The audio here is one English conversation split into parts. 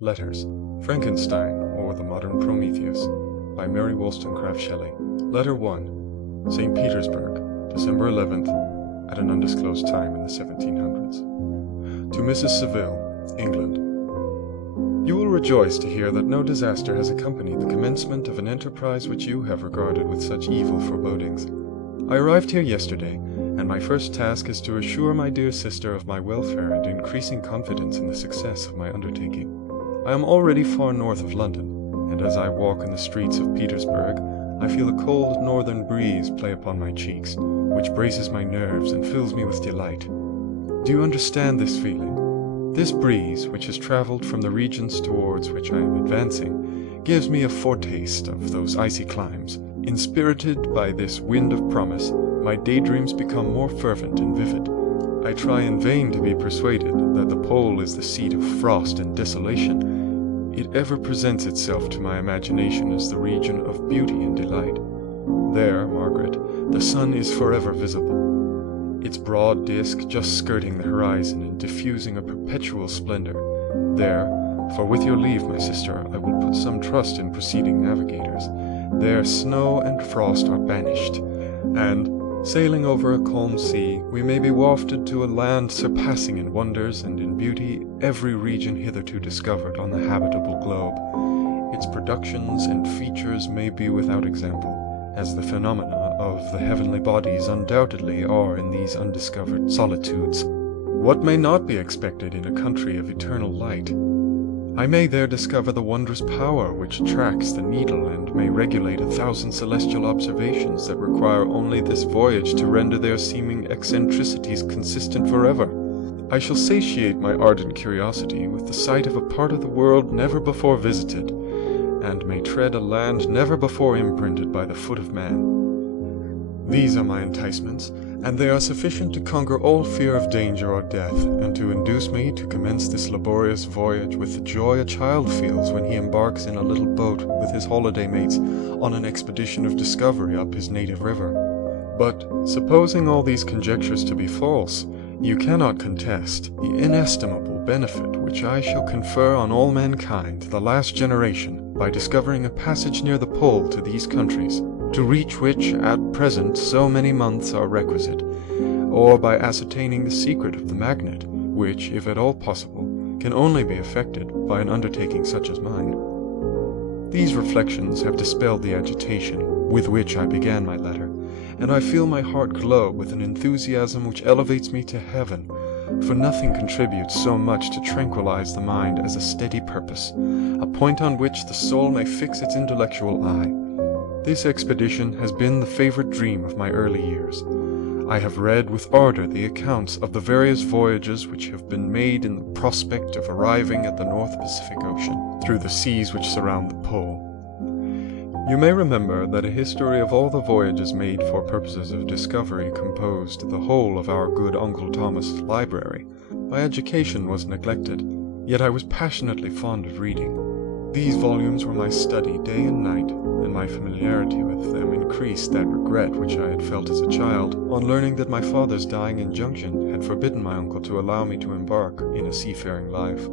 Letters, Frankenstein, or the Modern Prometheus, by Mary Wollstonecraft Shelley. Letter 1, St. Petersburg, December 11th, at an undisclosed time in the 1700s. To Mrs. Saville, England. You will rejoice to hear that no disaster has accompanied the commencement of an enterprise which you have regarded with such evil forebodings. I arrived here yesterday, and my first task is to assure my dear sister of my welfare and increasing confidence in the success of my undertaking. I am already far north of London, and as I walk in the streets of Petersburg, I feel a cold northern breeze play upon my cheeks, which braces my nerves and fills me with delight. Do you understand this feeling? This breeze, which has traveled from the regions towards which I am advancing, gives me a foretaste of those icy climes. Inspirited by this wind of promise, my daydreams become more fervent and vivid. I try in vain to be persuaded that the pole is the seat of frost and desolation. It ever presents itself to my imagination as the region of beauty and delight. There, Margaret, the sun is forever visible, its broad disk just skirting the horizon and diffusing a perpetual splendor. There, for with your leave, my sister, I will put some trust in preceding navigators. There snow and frost are banished, and, sailing over a calm sea, we may be wafted to a land surpassing in wonders and in beauty every region hitherto discovered on the habitable globe. Its productions and features may be without example, as the phenomena of the heavenly bodies undoubtedly are in these undiscovered solitudes. What may not be expected in a country of eternal light? I may there discover the wondrous power which attracts the needle, and may regulate 1,000 celestial observations that require only this voyage to render their seeming eccentricities consistent forever. I shall satiate my ardent curiosity with the sight of a part of the world never before visited, and may tread a land never before imprinted by the foot of man. These are my enticements, and they are sufficient to conquer all fear of danger or death, and to induce me to commence this laborious voyage with the joy a child feels when he embarks in a little boat with his holiday mates on an expedition of discovery up his native river. But, supposing all these conjectures to be false, you cannot contest the inestimable benefit which I shall confer on all mankind, the last generation, by discovering a passage near the pole to these countries, to reach which at present so many months are requisite, or by ascertaining the secret of the magnet, which, if at all possible, can only be effected by an undertaking such as mine. These reflections have dispelled the agitation with which I began my letter, and I feel my heart glow with an enthusiasm which elevates me to heaven, for nothing contributes so much to tranquilize the mind as a steady purpose, a point on which the soul may fix its intellectual eye. This expedition has been the favorite dream of my early years. I have read with ardor the accounts of the various voyages which have been made in the prospect of arriving at the North Pacific Ocean, through the seas which surround the pole. You may remember that a history of all the voyages made for purposes of discovery composed the whole of our good Uncle Thomas' library. My education was neglected, yet I was passionately fond of reading. These volumes were my study day and night, and my familiarity with them increased that regret which I had felt as a child on learning that my father's dying injunction had forbidden my uncle to allow me to embark in a seafaring life.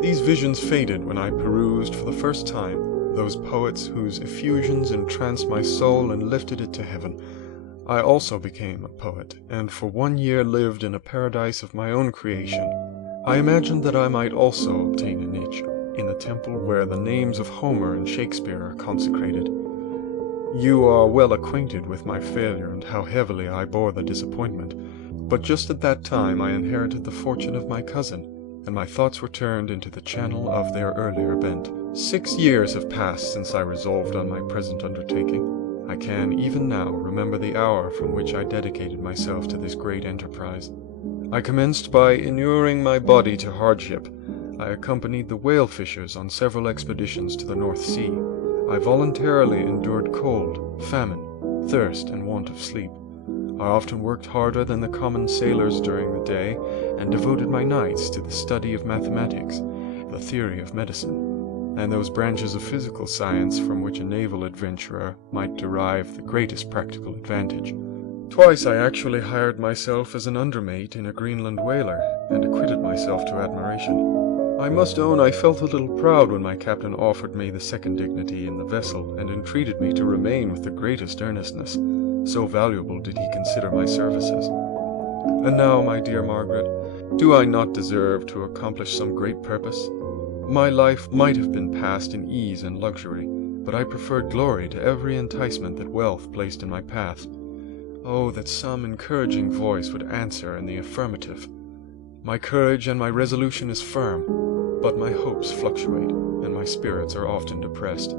These visions faded when I perused for the first time those poets whose effusions entranced my soul and lifted it to heaven. I also became a poet, and for 1 year lived in a paradise of my own creation. I imagined that I might also obtain a niche in the temple where the names of Homer and Shakespeare are consecrated. You are well acquainted with my failure and how heavily I bore the disappointment, but just at that time I inherited the fortune of my cousin, and my thoughts were turned into the channel of their earlier bent. 6 years have passed since I resolved on my present undertaking. I can, even now, remember the hour from which I dedicated myself to this great enterprise. I commenced by inuring my body to hardship. I accompanied the whale fishers on several expeditions to the North Sea. I voluntarily endured cold, famine, thirst, and want of sleep. I often worked harder than the common sailors during the day, and devoted my nights to the study of mathematics, the theory of medicine, and those branches of physical science from which a naval adventurer might derive the greatest practical advantage. Twice I actually hired myself as an undermate in a Greenland whaler, and acquitted myself to admiration. I must own I felt a little proud when my captain offered me the second dignity in the vessel and entreated me to remain with the greatest earnestness, so valuable did he consider my services. And now, my dear Margaret, do I not deserve to accomplish some great purpose? My life might have been passed in ease and luxury, but I preferred glory to every enticement that wealth placed in my path. Oh, that some encouraging voice would answer in the affirmative! My courage and my resolution is firm, but my hopes fluctuate, and my spirits are often depressed.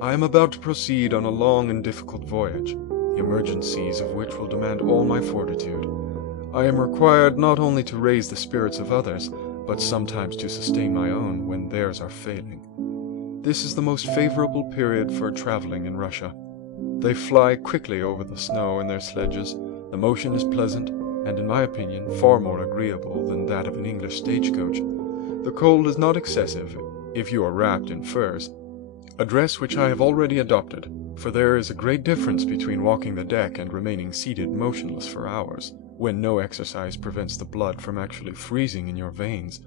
I am about to proceed on a long and difficult voyage, the emergencies of which will demand all my fortitude. I am required not only to raise the spirits of others, but sometimes to sustain my own when theirs are failing. This is the most favorable period for traveling in Russia. They fly quickly over the snow in their sledges, the motion is pleasant, and in my opinion far more agreeable than that of an English stagecoach. The cold is not excessive, if you are wrapped in furs, a dress which I have already adopted, for there is a great difference between walking the deck and remaining seated motionless for hours, when no exercise prevents the blood from actually freezing in your veins.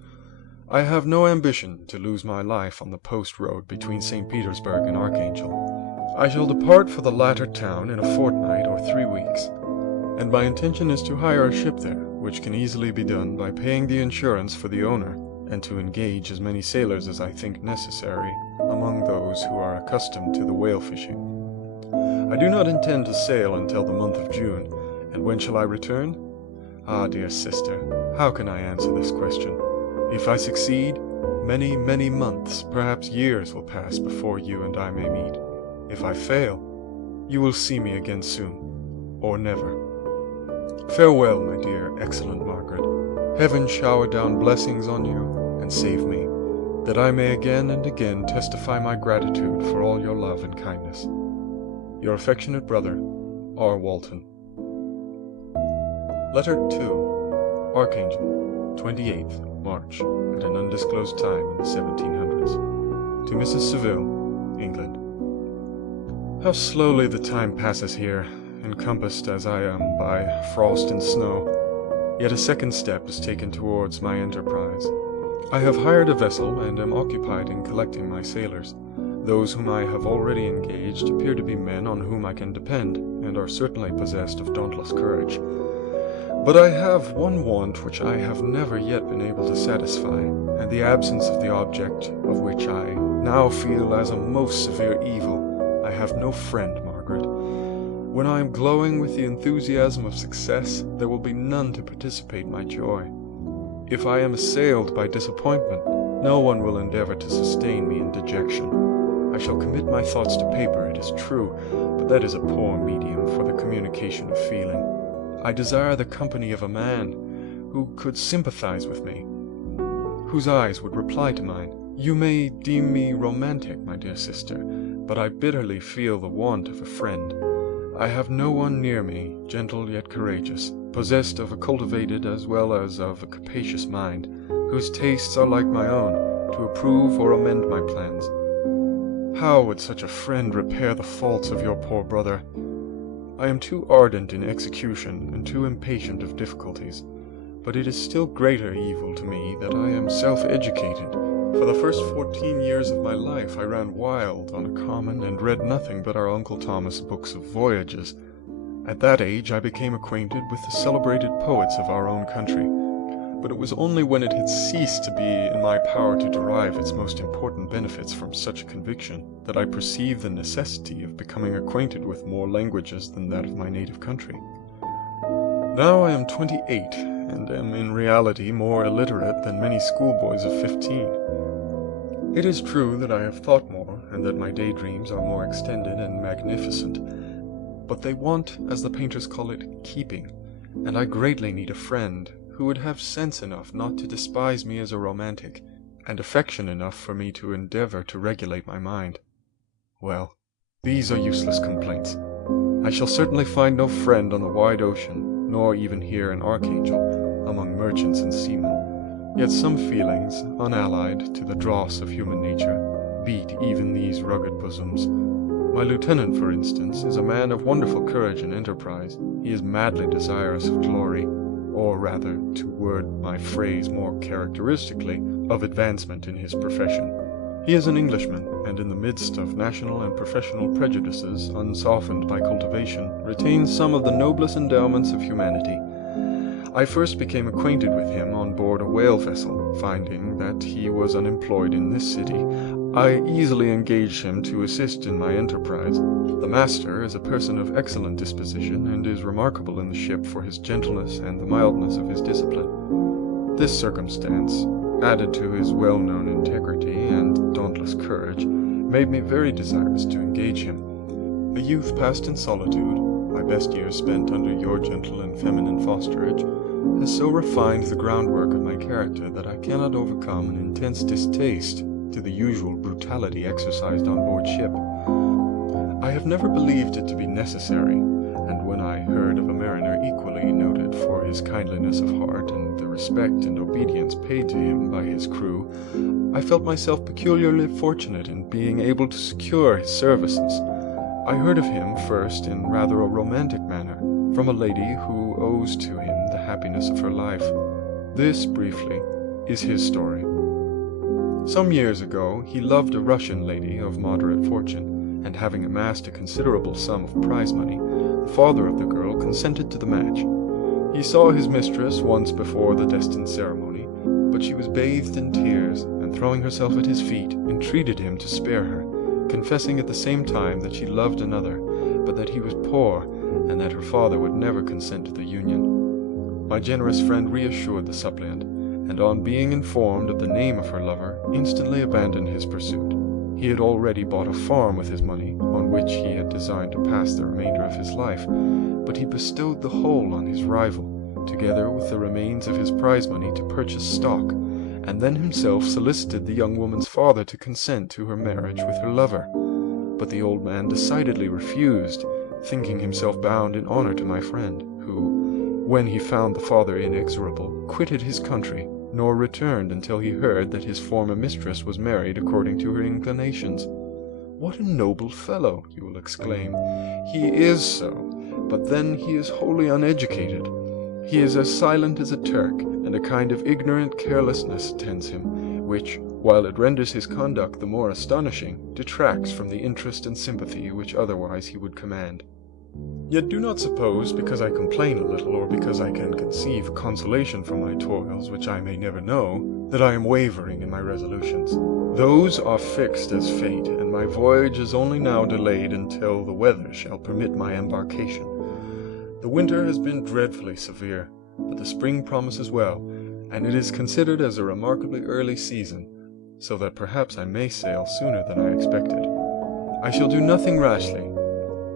I have no ambition to lose my life on the post road between St. Petersburg and Archangel. I shall depart for the latter town in a fortnight or 3 weeks, and my intention is to hire a ship there, which can easily be done by paying the insurance for the owner, and to engage as many sailors as I think necessary among those who are accustomed to the whale fishing. I do not intend to sail until the month of June, and when shall I return? Ah, dear sister, how can I answer this question? If I succeed, many, many months, perhaps years, will pass before you and I may meet. If I fail, you will see me again soon, or never. Farewell, my dear, excellent Margaret. Heaven shower down blessings on you, and save me, that I may again and again testify my gratitude for all your love and kindness. Your affectionate brother, R. Walton. Letter 2. Archangel, 28th March, at an undisclosed time in the 1700s. To Mrs. Seville, England. How slowly the time passes here, encompassed as I am by frost and snow. Yet a second step is taken towards my enterprise. I have hired a vessel and am occupied in collecting my sailors. Those whom I have already engaged appear to be men on whom I can depend, and are certainly possessed of dauntless courage. But I have one want which I have never yet been able to satisfy, and the absence of the object of which I now feel as a most severe evil. I have no friend, Margaret. When I am glowing with the enthusiasm of success, there will be none to participate my joy. If I am assailed by disappointment, no one will endeavor to sustain me in dejection. I shall commit my thoughts to paper, it is true, but that is a poor medium for the communication of feeling. I desire the company of a man who could sympathize with me, whose eyes would reply to mine. You may deem me romantic, my dear sister, but I bitterly feel the want of a friend. I have no one near me, gentle yet courageous, possessed of a cultivated as well as of a capacious mind, whose tastes are like my own, to approve or amend my plans. How would such a friend repair the faults of your poor brother? I am too ardent in execution and too impatient of difficulties, but it is still greater evil to me that I am self-educated. For the first 14 years of my life I ran wild on a common and read nothing but our Uncle Thomas' books of voyages. At that age I became acquainted with the celebrated poets of our own country, but it was only when it had ceased to be in my power to derive its most important benefits from such a conviction that I perceived the necessity of becoming acquainted with more languages than that of my native country. Now I am 28, and am in reality more illiterate than many schoolboys of 15. It is true that I have thought more, and that my daydreams are more extended and magnificent, but they want, as the painters call it, keeping, and I greatly need a friend who would have sense enough not to despise me as a romantic, and affection enough for me to endeavor to regulate my mind. Well, these are useless complaints. I shall certainly find no friend on the wide ocean, nor even here in Archangel, among merchants and seamen. Yet some feelings, unallied to the dross of human nature, beat even these rugged bosoms. My lieutenant, for instance, is a man of wonderful courage and enterprise. He is madly desirous of glory, or rather, to word my phrase more characteristically, of advancement in his profession. He is an Englishman, and in the midst of national and professional prejudices, unsoftened by cultivation, retains some of the noblest endowments of humanity. I first became acquainted with him on board a whale vessel. Finding that he was unemployed in this city, I easily engaged him to assist in my enterprise. The master is a person of excellent disposition, and is remarkable in the ship for his gentleness and the mildness of his discipline. This circumstance, added to his well-known integrity and dauntless courage, made me very desirous to engage him. A youth passed in solitude, my best years spent under your gentle and feminine fosterage, has so refined the groundwork of my character that I cannot overcome an intense distaste to the usual brutality exercised on board ship. I have never believed it to be necessary, and when I heard of a mariner equally noted for his kindliness of heart and the respect and obedience paid to him by his crew, I felt myself peculiarly fortunate in being able to secure his services. I heard of him first in rather a romantic manner, from a lady who owes to him the happiness of her life. This, briefly, is his story. Some years ago he loved a Russian lady of moderate fortune, and having amassed a considerable sum of prize money, the father of the girl consented to the match. He saw his mistress once before the destined ceremony, but she was bathed in tears, and throwing herself at his feet, entreated him to spare her, confessing at the same time that she loved another, but that he was poor, and that her father would never consent to the union. My generous friend reassured the suppliant, and on being informed of the name of her lover, instantly abandoned his pursuit. He had already bought a farm with his money, on which he had designed to pass the remainder of his life, but he bestowed the whole on his rival, together with the remains of his prize money to purchase stock, and then himself solicited the young woman's father to consent to her marriage with her lover. But the old man decidedly refused, thinking himself bound in honor to my friend, who, when he found the father inexorable, quitted his country, nor returned until he heard that his former mistress was married according to her inclinations. What a noble fellow, you will exclaim. He is so, but then he is wholly uneducated. He is as silent as a Turk, and a kind of ignorant carelessness attends him, which, while it renders his conduct the more astonishing, detracts from the interest and sympathy which otherwise he would command. Yet do not suppose, because I complain a little, or because I can conceive consolation from my toils which I may never know, that I am wavering in my resolutions. Those are fixed as fate, and my voyage is only now delayed until the weather shall permit my embarkation. The winter has been dreadfully severe, but the spring promises well, and it is considered as a remarkably early season, so that perhaps I may sail sooner than I expected. I shall do nothing rashly.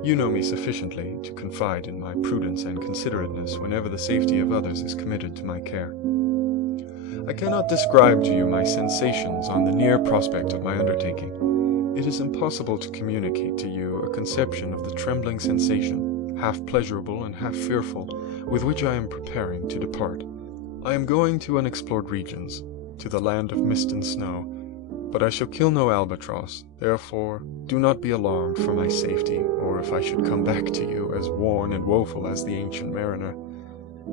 You know me sufficiently to confide in my prudence and considerateness whenever the safety of others is committed to my care. I cannot describe to you my sensations on the near prospect of my undertaking. It is impossible to communicate to you a conception of the trembling sensation, half pleasurable and half fearful, with which I am preparing to depart. I am going to unexplored regions, to the land of mist and snow, but I shall kill no albatross, therefore do not be alarmed for my safety, or if I should come back to you as worn and woeful as the ancient mariner.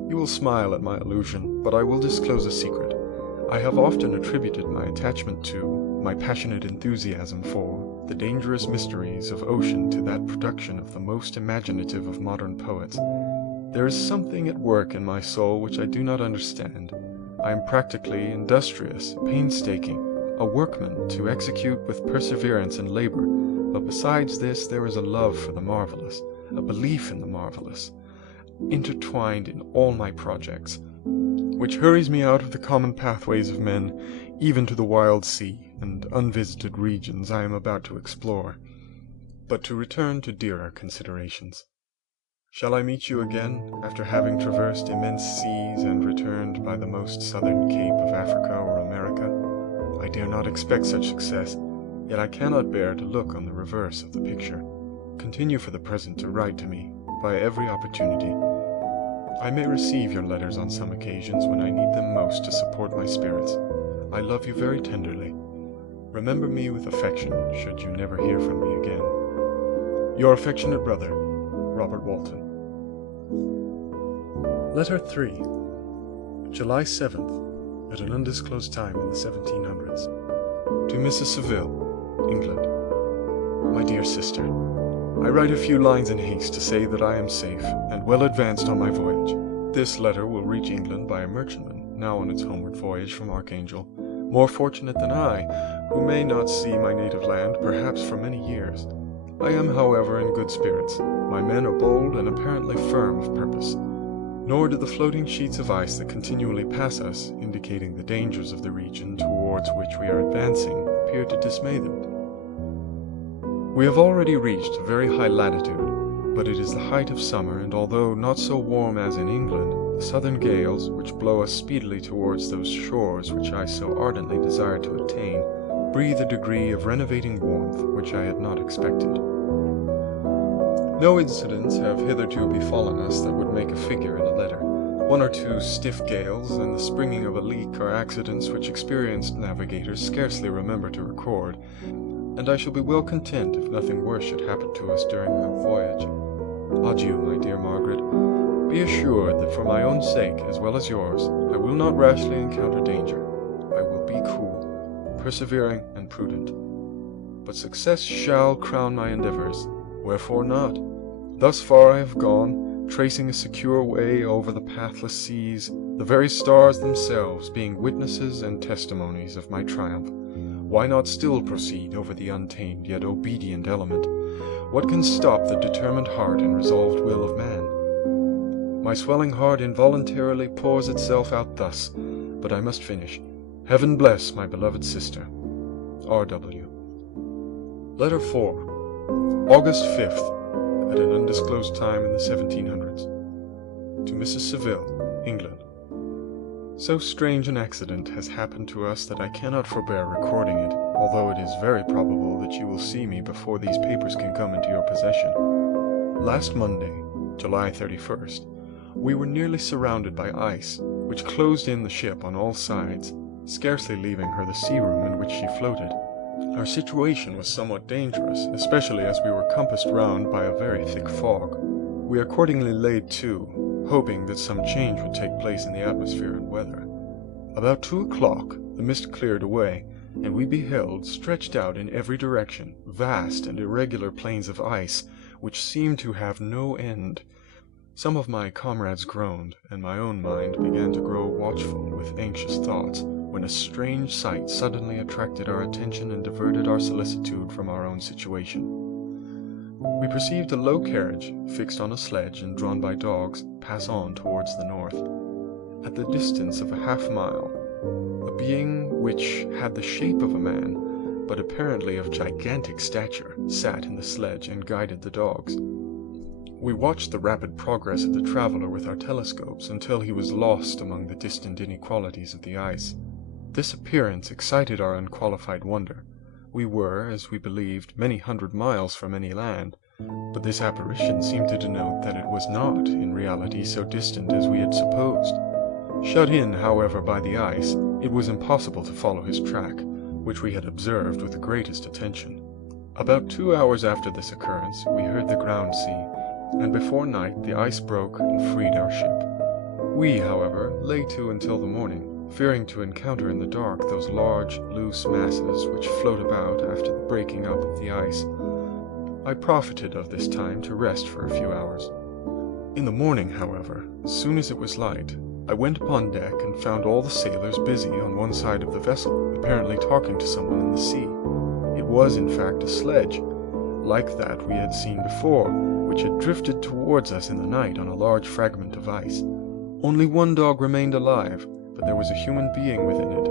You will smile at my illusion, but I will disclose a secret. I have often attributed my attachment to, my passionate enthusiasm for, the dangerous mysteries of ocean to that production of the most imaginative of modern poets. There is something at work in my soul which I do not understand. I am practically industrious, painstaking, a workman to execute with perseverance and labor, but besides this there is a love for the marvelous, a belief in the marvelous, intertwined in all my projects, which hurries me out of the common pathways of men, even to the wild sea and unvisited regions I am about to explore. But to return to dearer considerations. Shall I meet you again, after having traversed immense seas and returned by the most southern cape of Africa or America? I dare not expect such success, yet I cannot bear to look on the reverse of the picture. Continue for the present to write to me, by every opportunity. I may receive your letters on some occasions when I need them most to support my spirits. I love you very tenderly. Remember me with affection, should you never hear from me again. Your affectionate brother, Robert Walton. Letter 3, July 7th, at an undisclosed time in the 1700s. To Mrs. Saville, England. My dear sister, I write a few lines in haste to say that I am safe and well advanced on my voyage. This letter will reach England by a merchantman, now on its homeward voyage from Archangel, more fortunate than I, who may not see my native land perhaps for many years. I am, however, in good spirits. My men are bold and apparently firm of purpose. Nor do the floating sheets of ice that continually pass us, indicating the dangers of the region towards which we are advancing, appear to dismay them. We have already reached a very high latitude, but it is the height of summer, and although not so warm as in England, the southern gales, which blow us speedily towards those shores which I so ardently desire to attain, breathe a degree of renovating warmth which I had not expected. No incidents have hitherto befallen us that would make a figure in a letter. One or two stiff gales and the springing of a leak are accidents which experienced navigators scarcely remember to record, and I shall be well content if nothing worse should happen to us during our voyage. Adieu, my dear Margaret. Be assured that for my own sake, as well as yours, I will not rashly encounter danger. I will be cool, persevering, and prudent. But success shall crown my endeavors. Wherefore not? Thus far I have gone, tracing a secure way over the pathless seas, the very stars themselves being witnesses and testimonies of my triumph. Why not still proceed over the untamed yet obedient element? What can stop the determined heart and resolved will of man? My swelling heart involuntarily pours itself out thus, but I must finish. Heaven bless my beloved sister. R.W. Letter 4. August 5th, at an undisclosed time in the 1700s. To Mrs. Saville, England. So strange an accident has happened to us that I cannot forbear recording it, although it is very probable that you will see me before these papers can come into your possession. Last Monday, July 31st, we were nearly surrounded by ice, which closed in the ship on all sides, scarcely leaving her the sea room in which she floated. Our situation was somewhat dangerous, especially as we were compassed round by a very thick fog. We accordingly laid to, hoping that some change would take place in the atmosphere and weather. About 2 o'clock, the mist cleared away, and we beheld, stretched out in every direction, vast and irregular plains of ice, which seemed to have no end. Some of my comrades groaned, and my own mind began to grow watchful with anxious thoughts, when a strange sight suddenly attracted our attention and diverted our solicitude from our own situation. We perceived a low carriage, fixed on a sledge and drawn by dogs, pass on towards the north. At the distance of a half-mile, a being which had the shape of a man, but apparently of gigantic stature, sat in the sledge and guided the dogs. We watched the rapid progress of the traveler with our telescopes until he was lost among the distant inequalities of the ice. This appearance excited our unqualified wonder. We were, as we believed, many hundred miles from any land, but this apparition seemed to denote that it was not, in reality, so distant as we had supposed. Shut in, however, by the ice, it was impossible to follow his track, which we had observed with the greatest attention. About 2 hours after this occurrence, we heard the ground sea, and before night the ice broke and freed our ship. We, however, lay to until the morning, fearing to encounter in the dark those large, loose masses which float about after the breaking up of the ice. I profited of this time to rest for a few hours. In the morning, however, as soon as it was light, I went upon deck and found all the sailors busy on one side of the vessel, apparently talking to someone in the sea. It was, in fact, a sledge, like that we had seen before, which had drifted towards us in the night on a large fragment of ice. Only one dog remained alive, but there was a human being within it,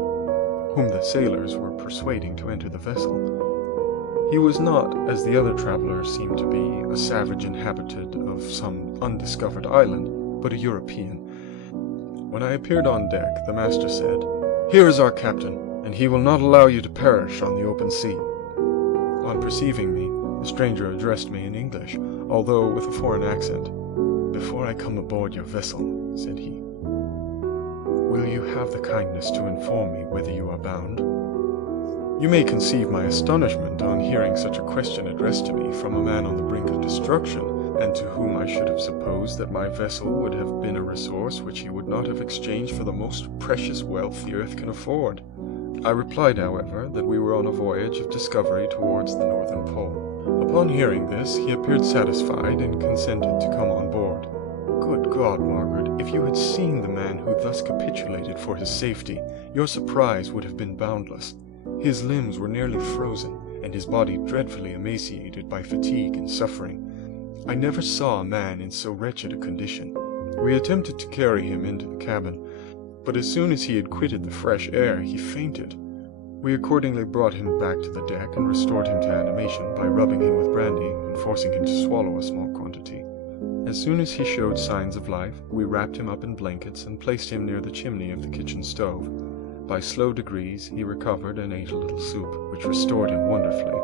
whom the sailors were persuading to enter the vessel. He was not, as the other travelers seemed to be, a savage inhabitant of some undiscovered island, but a European. When I appeared on deck, the master said, "Here is our captain, and he will not allow you to perish on the open sea." On perceiving me, the stranger addressed me in English, although with a foreign accent. "Before I come aboard your vessel," said he, "will you have the kindness to inform me whither you are bound?" You may conceive my astonishment on hearing such a question addressed to me from a man on the brink of destruction, and to whom I should have supposed that my vessel would have been a resource which he would not have exchanged for the most precious wealth the earth can afford. I replied, however, that we were on a voyage of discovery towards the northern pole. Upon hearing this, he appeared satisfied and consented to come on board. Good God, Margaret, if you had seen the man who thus capitulated for his safety, your surprise would have been boundless. His limbs were nearly frozen, and his body dreadfully emaciated by fatigue and suffering. I never saw a man in so wretched a condition. We attempted to carry him into the cabin, but as soon as he had quitted the fresh air, he fainted. We accordingly brought him back to the deck and restored him to animation by rubbing him with brandy and forcing him to swallow a small quantity. As soon as he showed signs of life, we wrapped him up in blankets and placed him near the chimney of the kitchen stove. By slow degrees, he recovered and ate a little soup, which restored him wonderfully.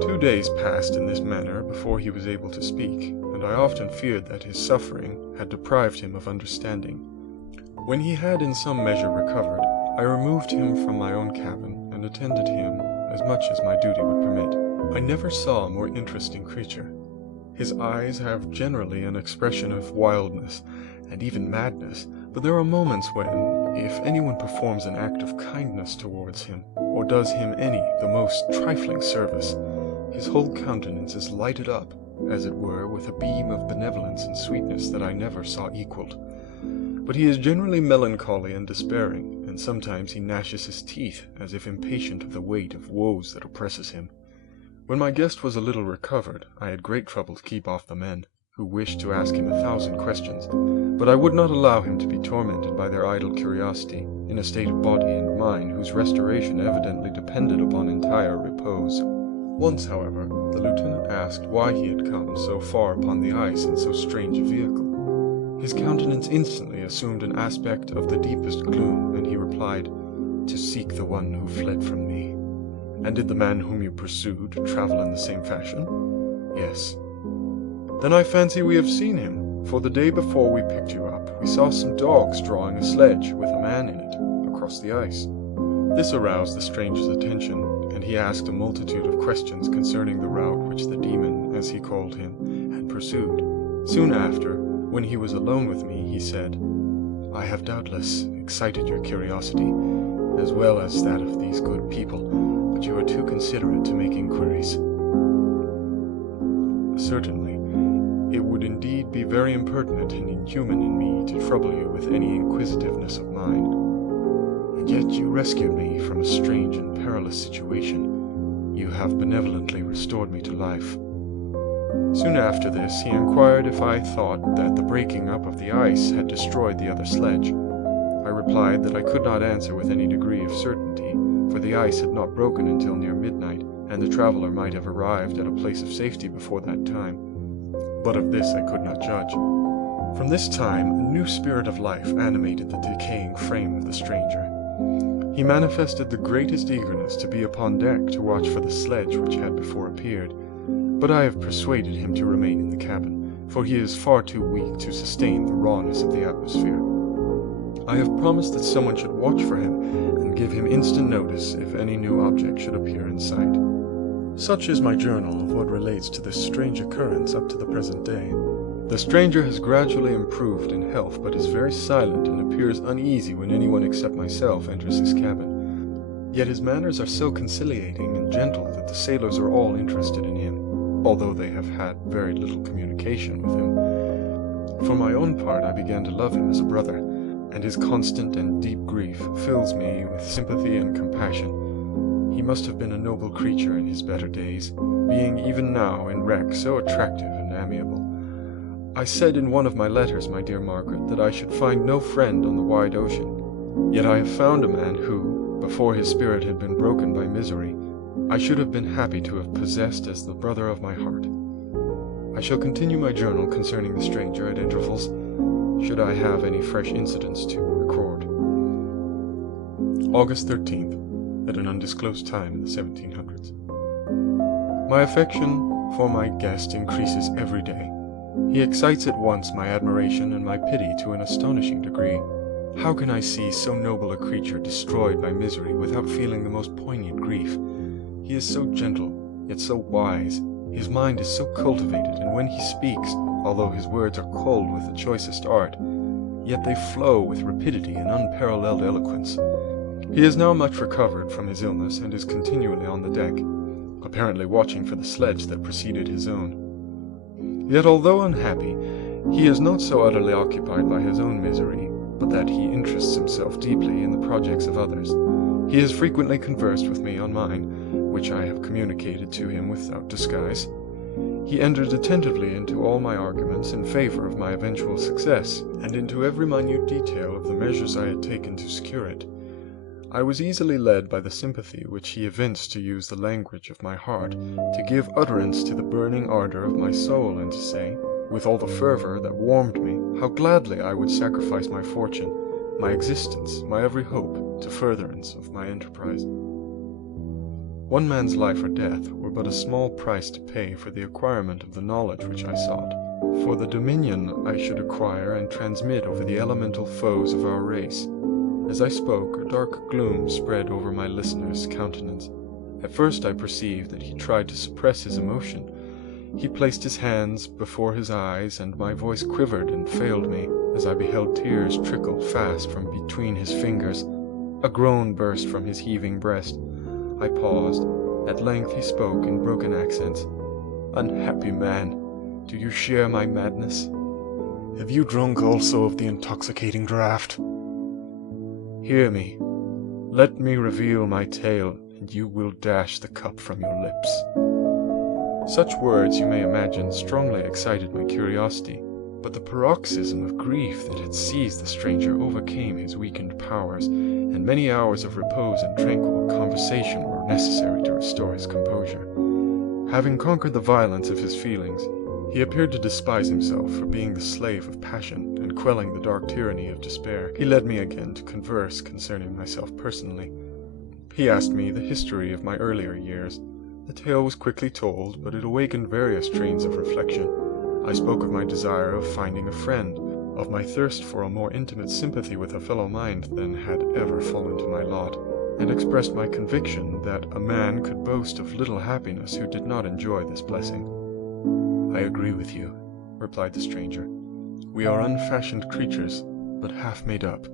2 days passed in this manner before he was able to speak, and I often feared that his suffering had deprived him of understanding. When he had in some measure recovered, I removed him from my own cabin and attended him as much as my duty would permit. I never saw a more interesting creature. His eyes have generally an expression of wildness and even madness, but there are moments when, if anyone performs an act of kindness towards him, or does him the most trifling service, his whole countenance is lighted up, as it were, with a beam of benevolence and sweetness that I never saw equalled. But he is generally melancholy and despairing, and sometimes he gnashes his teeth, as if impatient of the weight of woes that oppresses him. When my guest was a little recovered, I had great trouble to keep off the men, who wished to ask him 1,000 questions, but I would not allow him to be tormented by their idle curiosity, in a state of body and mind whose restoration evidently depended upon entire repose. Once, however, the lieutenant asked why he had come so far upon the ice in so strange a vehicle. His countenance instantly assumed an aspect of the deepest gloom, and he replied, "To seek the one who fled from me." "And did the man whom you pursued travel in the same fashion?" "Yes." "Then I fancy we have seen him, for the day before we picked you up, we saw some dogs drawing a sledge with a man in it, across the ice." This aroused the stranger's attention, and he asked a multitude of questions concerning the route which the demon, as he called him, had pursued. Soon after, when he was alone with me, he said, "I have doubtless excited your curiosity, as well as that of these good people, but you are too considerate to make inquiries." "Certainly, it would indeed be very impertinent and inhuman in me to trouble you with any inquisitiveness of mine. And yet you rescued me from a strange and perilous situation. You have benevolently restored me to life." Soon after this, he inquired if I thought that the breaking up of the ice had destroyed the other sledge. I replied that I could not answer with any degree of certainty, for the ice had not broken until near midnight, and the traveler might have arrived at a place of safety before that time. But of this I could not judge. From this time, a new spirit of life animated the decaying frame of the stranger. He manifested the greatest eagerness to be upon deck to watch for the sledge which had before appeared, but I have persuaded him to remain in the cabin, for he is far too weak to sustain the rawness of the atmosphere. I have promised that someone should watch for him and give him instant notice if any new object should appear in sight. Such is my journal of what relates to this strange occurrence up to the present day. The stranger has gradually improved in health, but is very silent and appears uneasy when anyone except myself enters his cabin. Yet his manners are so conciliating and gentle that the sailors are all interested in him, although they have had very little communication with him. For my own part, I began to love him as a brother, and his constant and deep grief fills me with sympathy and compassion. He must have been a noble creature in his better days, being even now in wreck so attractive and amiable. I said in one of my letters, my dear Margaret, that I should find no friend on the wide ocean. Yet I have found a man who, before his spirit had been broken by misery, I should have been happy to have possessed as the brother of my heart. I shall continue my journal concerning the stranger at intervals, should I have any fresh incidents to record. August 13th, at an undisclosed time in the 1700s. My affection for my guest increases every day. He excites at once my admiration and my pity to an astonishing degree. How can I see so noble a creature destroyed by misery without feeling the most poignant grief? He is so gentle, yet so wise, His mind is so cultivated, and when he speaks, although his words are culled with the choicest art, yet they flow with rapidity and unparalleled eloquence. He is now much recovered from his illness and is continually on the deck, apparently watching for the sledge that preceded his own. Yet although unhappy, he is not so utterly occupied by his own misery, but that he interests himself deeply in the projects of others. He has frequently conversed with me on mine, which I have communicated to him without disguise. He entered attentively into all my arguments in favor of my eventual success, and into every minute detail of the measures I had taken to secure it. I was easily led by the sympathy which he evinced to use the language of my heart, to give utterance to the burning ardor of my soul, and to say, with all the fervor that warmed me, how gladly I would sacrifice my fortune, my existence, my every hope, to furtherance of my enterprise. One man's life or death were but a small price to pay for the acquirement of the knowledge which I sought, for the dominion I should acquire and transmit over the elemental foes of our race. As I spoke, a dark gloom spread over my listener's countenance. At first I perceived that he tried to suppress his emotion. He placed his hands before his eyes, and my voice quivered and failed me, as I beheld tears trickle fast from between his fingers. A groan burst from his heaving breast. I paused. At length he spoke in broken accents. "Unhappy man, do you share my madness? Have you drunk also of the intoxicating draught? Hear me. Let me reveal my tale, and you will dash the cup from your lips." Such words, you may imagine, strongly excited my curiosity, but the paroxysm of grief that had seized the stranger overcame his weakened powers, and many hours of repose and tranquil conversation were necessary to restore his composure. Having conquered the violence of his feelings, he appeared to despise himself for being the slave of passion and quelling the dark tyranny of despair. He led me again to converse concerning myself personally. He asked me the history of my earlier years. The tale was quickly told, but it awakened various trains of reflection. I spoke of my desire of finding a friend, of my thirst for a more intimate sympathy with a fellow mind than had ever fallen to my lot, and expressed my conviction that a man could boast of little happiness who did not enjoy this blessing. "I agree with you," replied the stranger. "We are unfashioned creatures, but half made up.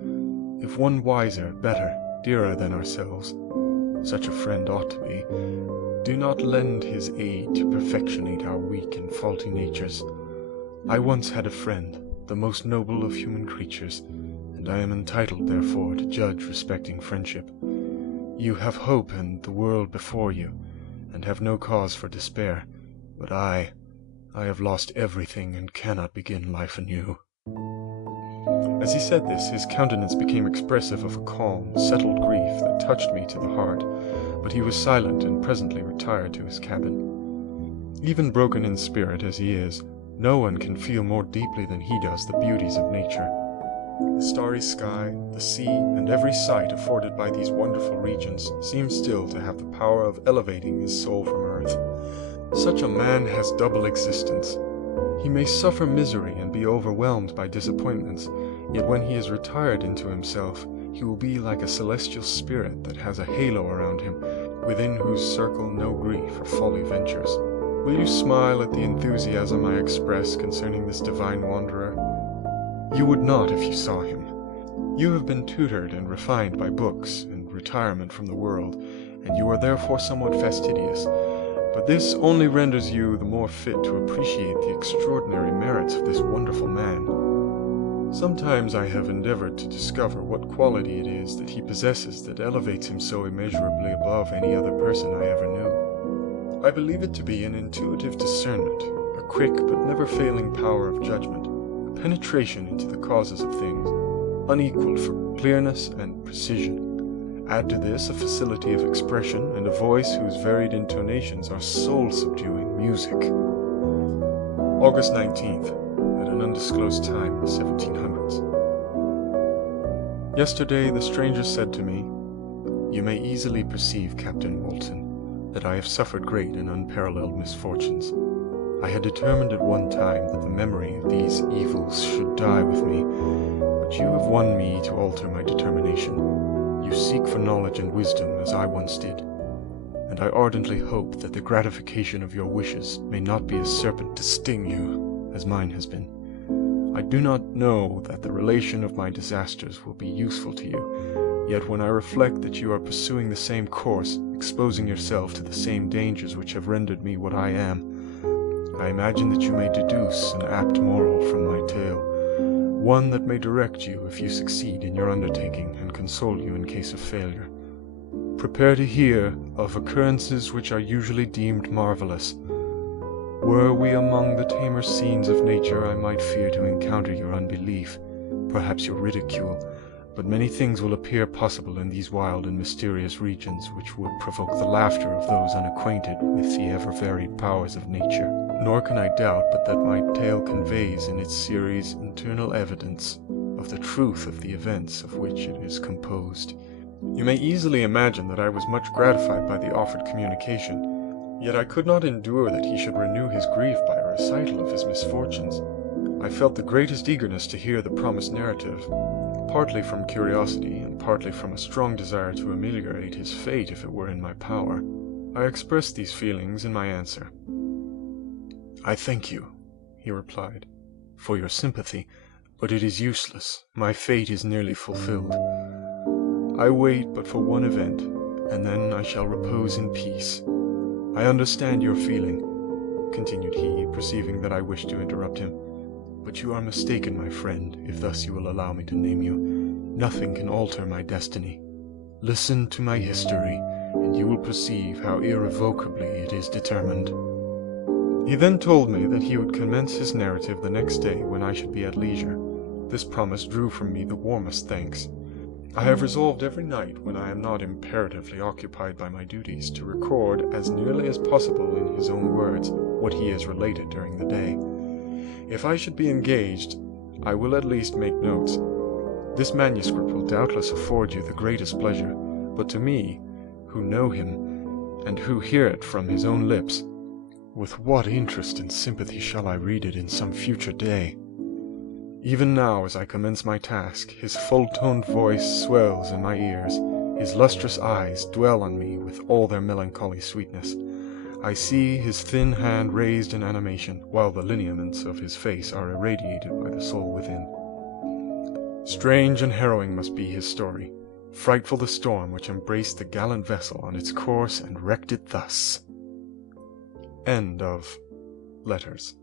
If one wiser, better, dearer than ourselves, such a friend ought to be, do not lend his aid to perfectionate our weak and faulty natures. I once had a friend, the most noble of human creatures, and I am entitled, therefore, to judge respecting friendship. You have hope and the world before you, and have no cause for despair, but I have lost everything and cannot begin life anew." As he said this, his countenance became expressive of a calm, settled grief that touched me to the heart, but he was silent and presently retired to his cabin. Even broken in spirit as he is, no one can feel more deeply than he does the beauties of nature. The starry sky, the sea, and every sight afforded by these wonderful regions seem still to have the power of elevating his soul from earth. Such a man has double existence. He may suffer misery and be overwhelmed by disappointments, yet when he is retired into himself, he will be like a celestial spirit that has a halo around him, within whose circle no grief or folly ventures. Will you smile at the enthusiasm I express concerning this divine wanderer? You would not if you saw him. You have been tutored and refined by books and retirement from the world, and you are therefore somewhat fastidious. But this only renders you the more fit to appreciate the extraordinary merits of this wonderful man. Sometimes I have endeavored to discover what quality it is that he possesses that elevates him so immeasurably above any other person I ever knew. I believe it to be an intuitive discernment, a quick but never failing power of judgment, a penetration into the causes of things, unequaled for clearness and precision. Add to this a facility of expression and a voice whose varied intonations are soul-subduing music. August 19th, at an undisclosed time in the 1700s. Yesterday the stranger said to me, "You may easily perceive, Captain Walton, that I have suffered great and unparalleled misfortunes. I had determined at one time that the memory of these evils should die with me, but you have won me to alter my determination. You seek for knowledge and wisdom as I once did. and I ardently hope that the gratification of your wishes may not be a serpent to sting you, as mine has been. I do not know that the relation of my disasters will be useful to you, yet when I reflect that you are pursuing the same course, exposing yourself to the same dangers which have rendered me what I am, I imagine that you may deduce an apt moral from my tale, one that may direct you if you succeed in your undertaking and console you in case of failure. Prepare to hear of occurrences which are usually deemed marvelous. Were we among the tamer scenes of nature, I might fear to encounter your unbelief, perhaps your ridicule, but many things will appear possible in these wild and mysterious regions which would provoke the laughter of those unacquainted with the ever-varied powers of nature. Nor can I doubt but that my tale conveys in its series internal evidence of the truth of the events of which it is composed. You may easily imagine that I was much gratified by the offered communication, yet I could not endure that he should renew his grief by a recital of his misfortunes. I felt the greatest eagerness to hear the promised narrative, partly from curiosity and partly from a strong desire to ameliorate his fate if it were in my power. I expressed these feelings in my answer. "I thank you," he replied, "for your sympathy, but it is useless. My fate is nearly fulfilled. I wait but for one event, and then I shall repose in peace. I understand your feeling," continued he, perceiving that I wished to interrupt him, "but you are mistaken, my friend, if thus you will allow me to name you. Nothing can alter my destiny. Listen to my history, and you will perceive how irrevocably it is determined." He then told me that he would commence his narrative the next day when I should be at leisure. This promise drew from me the warmest thanks. I have resolved every night, when I am not imperatively occupied by my duties, to record, as nearly as possible in his own words, what he has related during the day. If I should be engaged, I will at least make notes. This manuscript will doubtless afford you the greatest pleasure, but to me, who know him, and who hear it from his own lips, with what interest and sympathy shall I read it in some future day? Even now, as I commence my task, his full-toned voice swells in my ears, his lustrous eyes dwell on me with all their melancholy sweetness. I see his thin hand raised in animation, while the lineaments of his face are irradiated by the soul within. Strange and harrowing must be his story, frightful the storm which embraced the gallant vessel on its course and wrecked it thus. End of Letters.